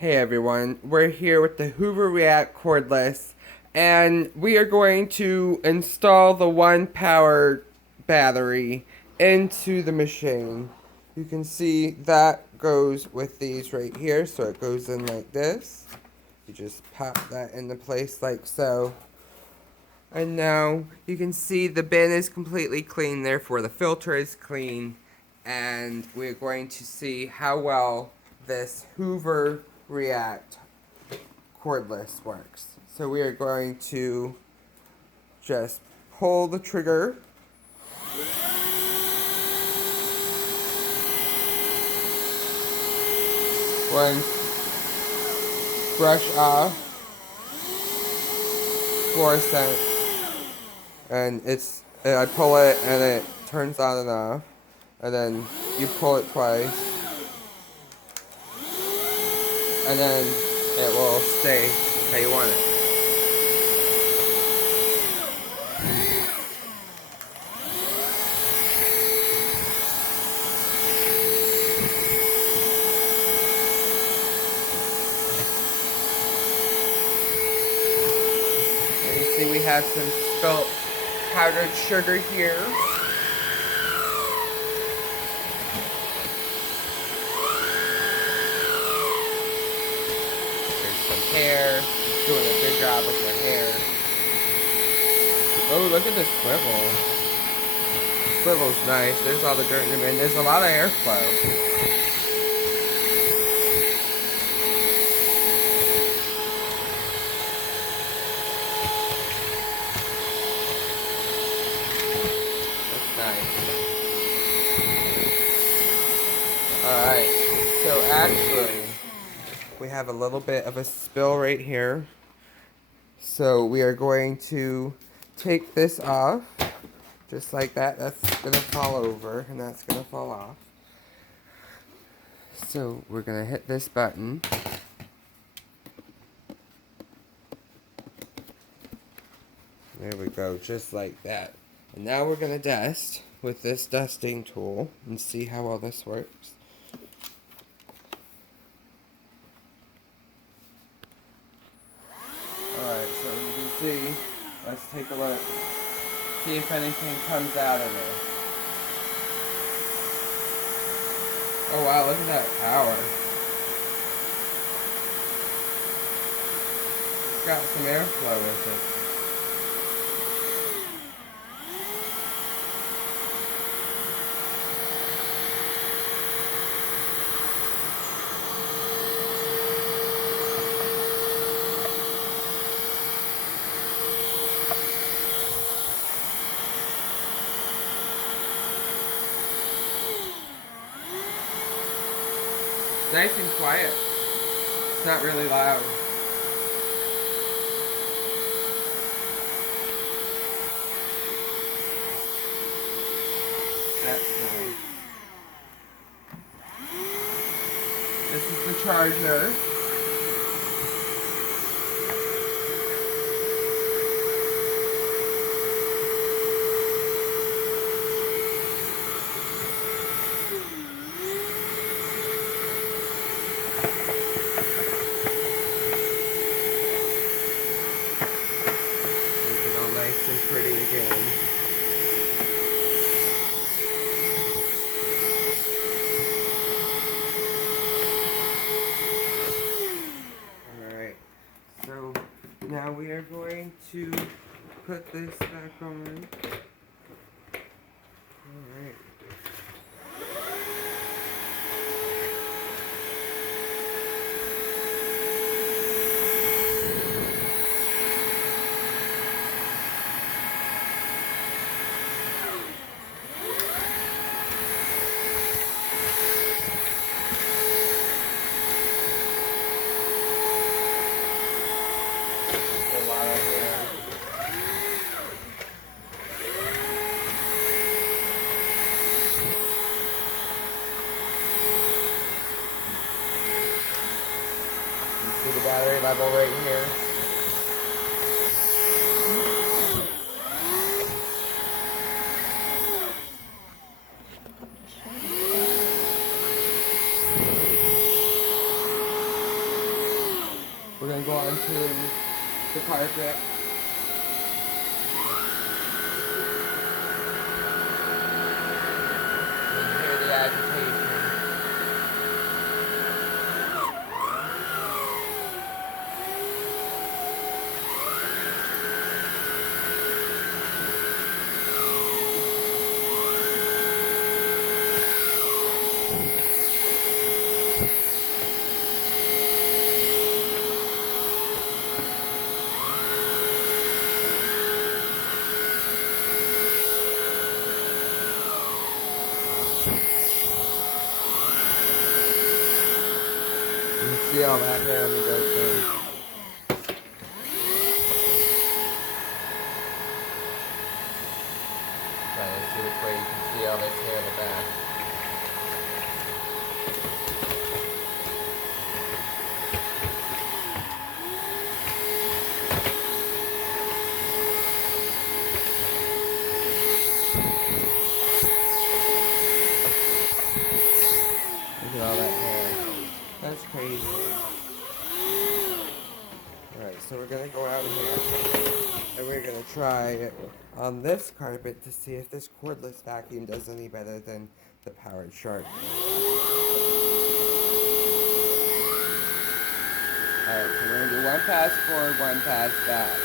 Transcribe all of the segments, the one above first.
Hey everyone, we're here with the Hoover React cordless, and we are going to install the 1 power battery into the machine. You can see that goes with these right here, so it goes in like this. You just pop that into place like so. And now you can see the bin is completely clean, therefore the filter is clean, and we're going to see how well this Hoover React cordless works. So we are going to just pull the trigger. One, brush off, fluorescent, and I pull it and it turns on and off, and then you pull it twice, and then it will stay how you want it. And you see we have some spilt powdered sugar here. There's some hair. Doing a good job with the hair. Oh, look at the swivel. Swivel's nice. There's all the dirt in the bin. There's a lot of airflow. That's nice. Alright, so actually, we have a little bit of a spill right here. So we are going to take this off, just like that. That's going to fall over, and that's going to fall off. So we're going to hit this button. There we go, just like that. And now we're going to dust with this dusting tool and see how well this works. Alright, so you can see, let's take a look. See if anything comes out of it. Oh wow, look at that power. It's got some airflow with it. It's nice and quiet. It's not really loud. That's nice. This is the charger. Make it all nice and pretty again. Alright, so now we are going to put this back on. Alright. A lot of hair. You see the battery level right here? We're gonna go on to the carpet. You can hear the agitation. You can see all that hair on the goat thing. Trying to see which way you can see all this hair in the back. Look at all that hair. That's crazy. Alright, so we're gonna go out here and we're gonna try it on this carpet to see if this cordless vacuum does any better than the powered shark. Alright, so we're gonna do one pass forward, one pass back.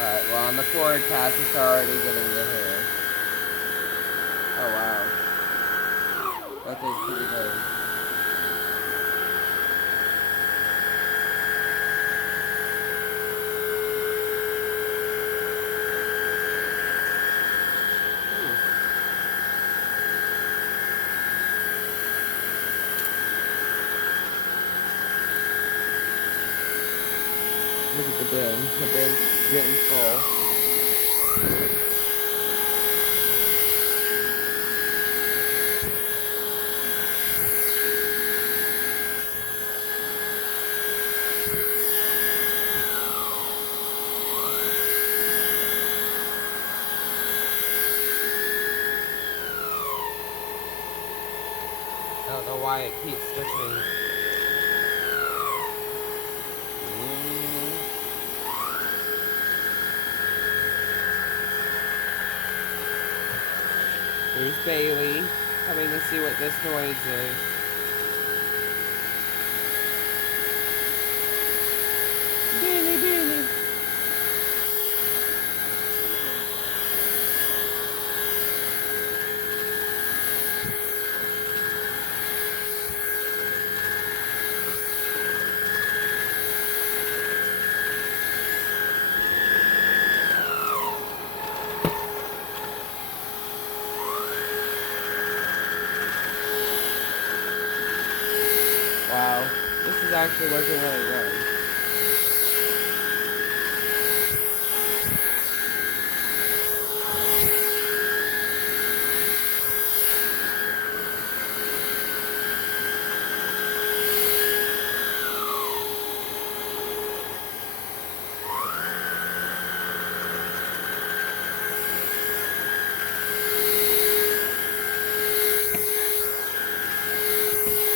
Alright, well on the forward pass it's already getting the hair. Oh wow. That is pretty good. Look at the bin. The bin's getting full. I don't know why it keeps switching. There's Bailey coming to see what this noise is. Bailey, Bailey. Wow, this is actually working really good.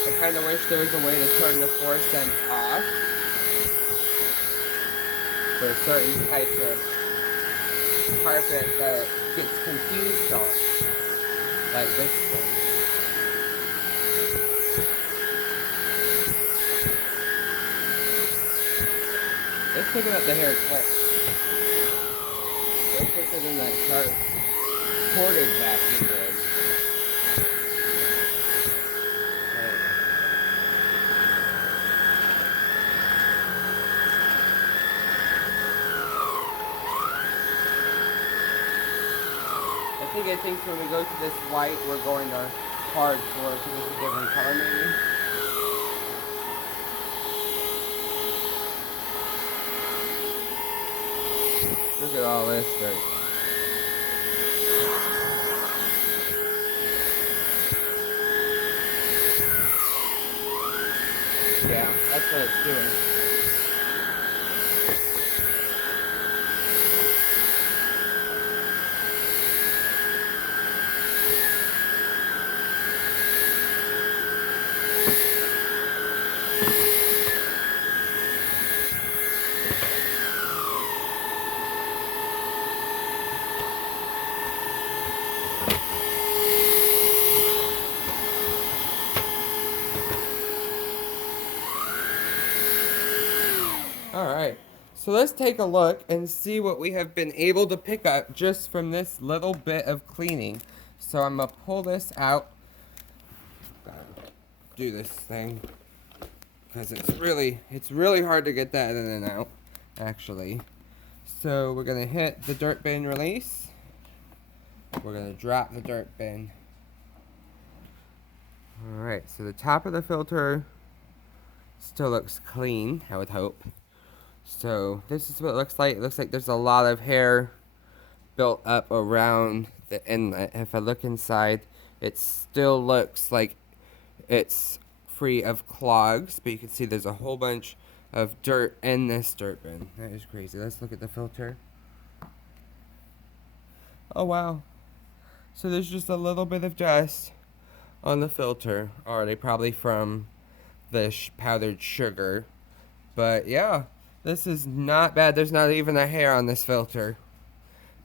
I kind of wish there was a way to turn the 4 cents off for certain types of carpet that gets confused on, like this one. It's picking up the hair cut. It's quicker than that sharp corded vacuum did. I think it thinks when we go to this white, we're going to hard for it because it's a different color maybe. Look at all this dirt. Yeah, that's what it's doing. Alright, so let's take a look and see what we have been able to pick up just from this little bit of cleaning. So I'm going to pull this out. Do this thing. Because it's really hard to get that in and out, actually. So we're going to hit the dirt bin release. We're going to drop the dirt bin. Alright, so the top of the filter still looks clean, I would hope. So this is what it looks like. It looks like there's a lot of hair built up around the inlet. If I look inside, it still looks like it's free of clogs, but you can see there's a whole bunch of dirt in this dirt bin. That is crazy. Let's look at the filter. Oh wow. So there's just a little bit of dust on the filter already, probably from the powdered sugar. But yeah, this is not bad. There's not even a hair on this filter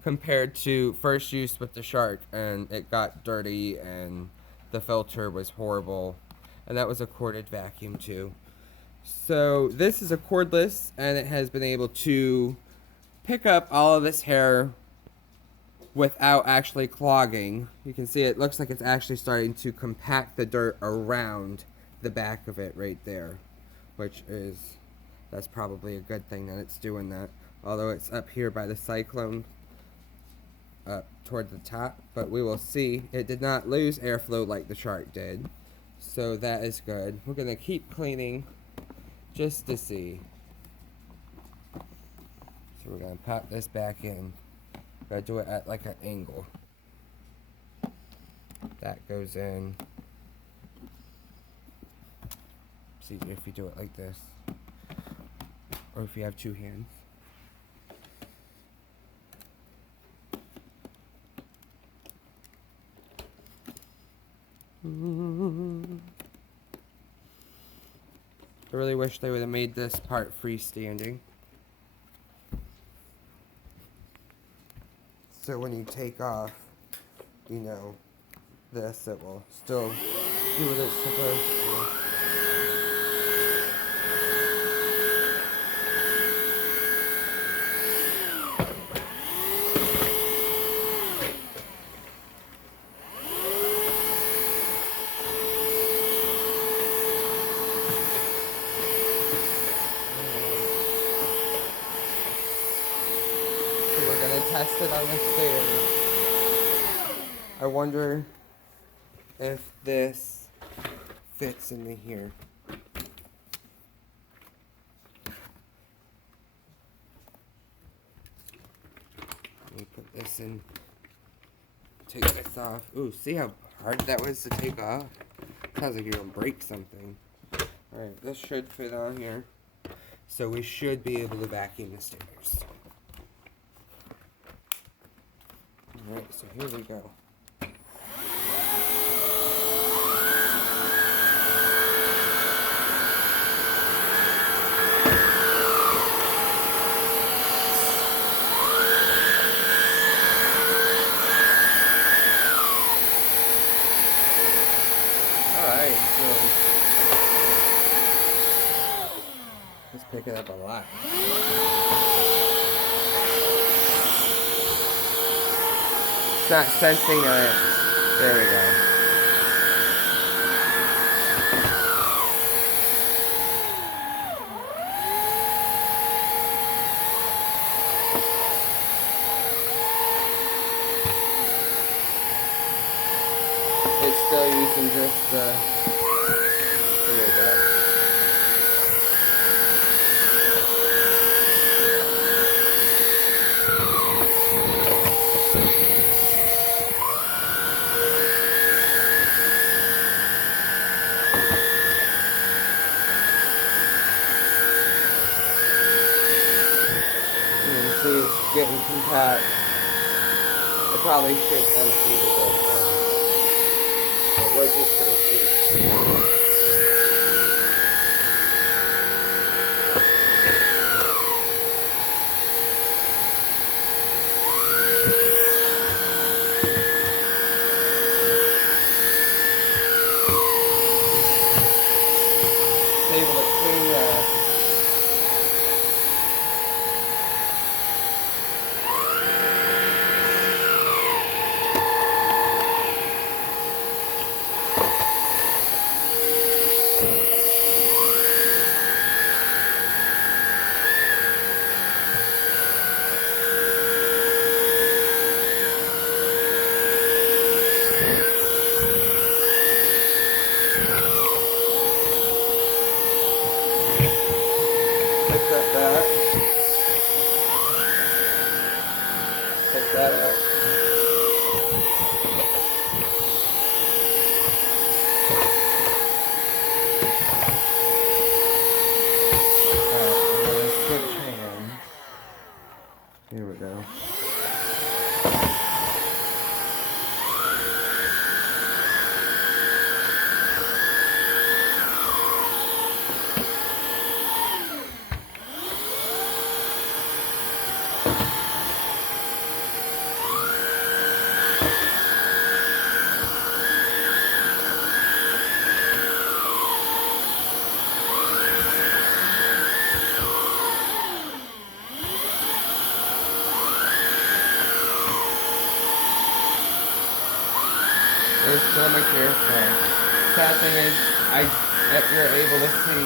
compared to first use with the shark, and it got dirty and the filter was horrible, and that was a corded vacuum too. So this is a cordless, and it has been able to pick up all of this hair without actually clogging. You can see it looks like it's actually starting to compact the dirt around the back of it right there, which is, that's probably a good thing that it's doing that, although it's up here by the cyclone up toward the top. But we will see, it did not lose airflow like the shark did, so that is good. We're gonna keep cleaning just to see. So we're gonna pop this back in. Gotta do it at like an angle. That goes in. See if you do it like this, or if you have two hands. I really wish they would have made this part freestanding, so when you take off, you know, this, it will still do what it's supposed to. So we're gonna test it on the Stair. I wonder if this fits into here. Let me put this in. Take this off. Ooh, see how hard that was to take off? Sounds like you're gonna break something. Alright, this should fit on here. So we should be able to vacuum the stairs. Alright, so here we go. Alright, so let's pick it up a lot. It's not sensing it. There we go. It's still using just the, there we go. You can see it's getting compact. I probably should empty the boat. We're just gonna see. Able to clean that. Set that. Pick that up. I'm gonna switch hands. Here we go. There's so much airflow. Sad thing is, if you're able to see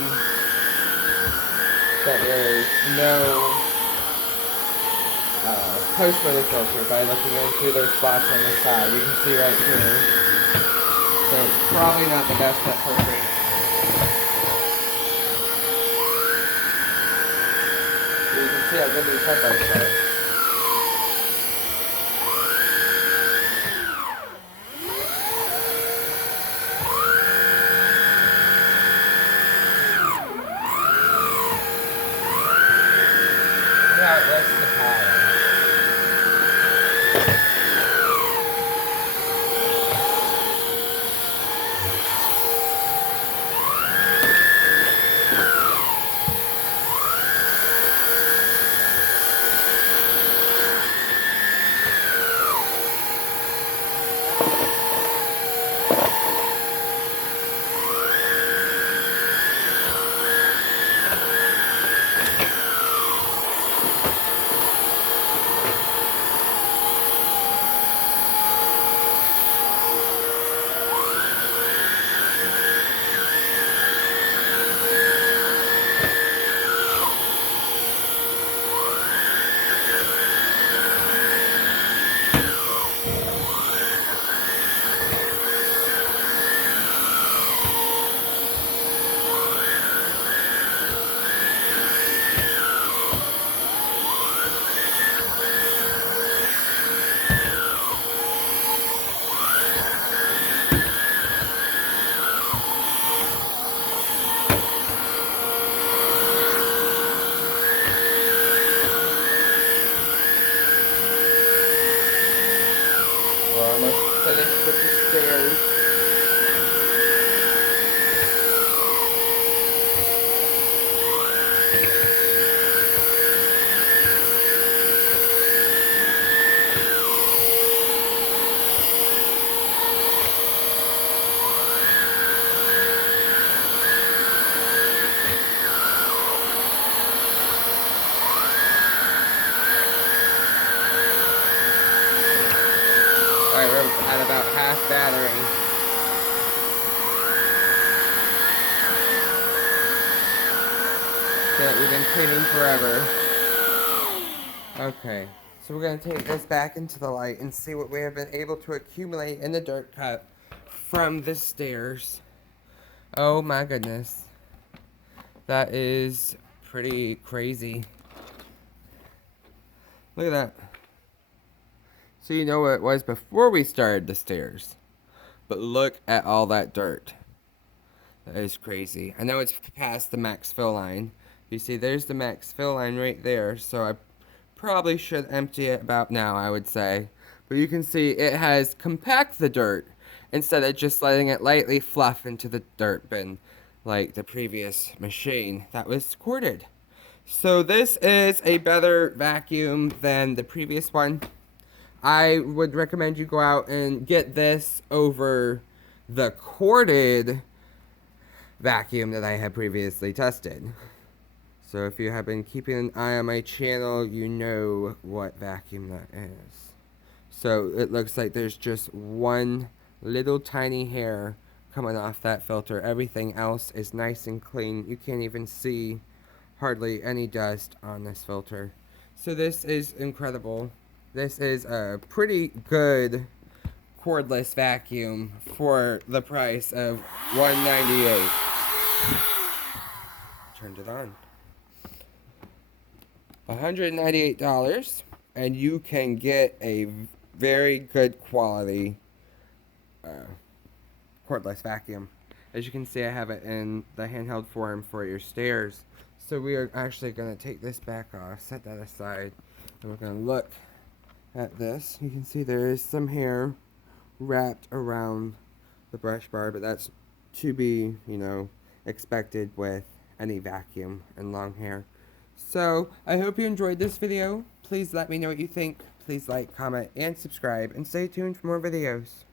that there's no post for the filter by looking into those spots on the side. You can see right here. So it's probably not the best at filtering. So you can see how good these headlights are. Now it lets the power. We're almost finished with the stairs. Alright, we're at about half battery. That we've been cleaning forever. Okay, so we're going to take this back into the light and see what we have been able to accumulate in the dirt cut from the stairs. Oh my goodness. That is pretty crazy. Look at that. So you know what it was before we started the stairs. But look at all that dirt. That is crazy. I know it's past the max fill line. You see, there's the max fill line right there. So I probably should empty it about now, I would say. But you can see it has compacted the dirt instead of just letting it lightly fluff into the dirt bin like the previous machine that was corded. So this is a better vacuum than the previous one. I would recommend you go out and get this over the corded vacuum that I had previously tested. So if you have been keeping an eye on my channel, you know what vacuum that is. So it looks like there's just one little tiny hair coming off that filter. Everything else is nice and clean. You can't even see hardly any dust on this filter. So this is incredible. This is a pretty good cordless vacuum for the price of $198. Turned it on. $198, and you can get a very good quality cordless vacuum. As you can see, I have it in the handheld form for your stairs. So we are actually going to take this back off, set that aside, and we're going to look at this. You can see there is some hair wrapped around the brush bar, but that's to be, expected with any vacuum and long hair. So I hope you enjoyed this video. Please let me know what you think. Please like, comment, and subscribe, and stay tuned for more videos.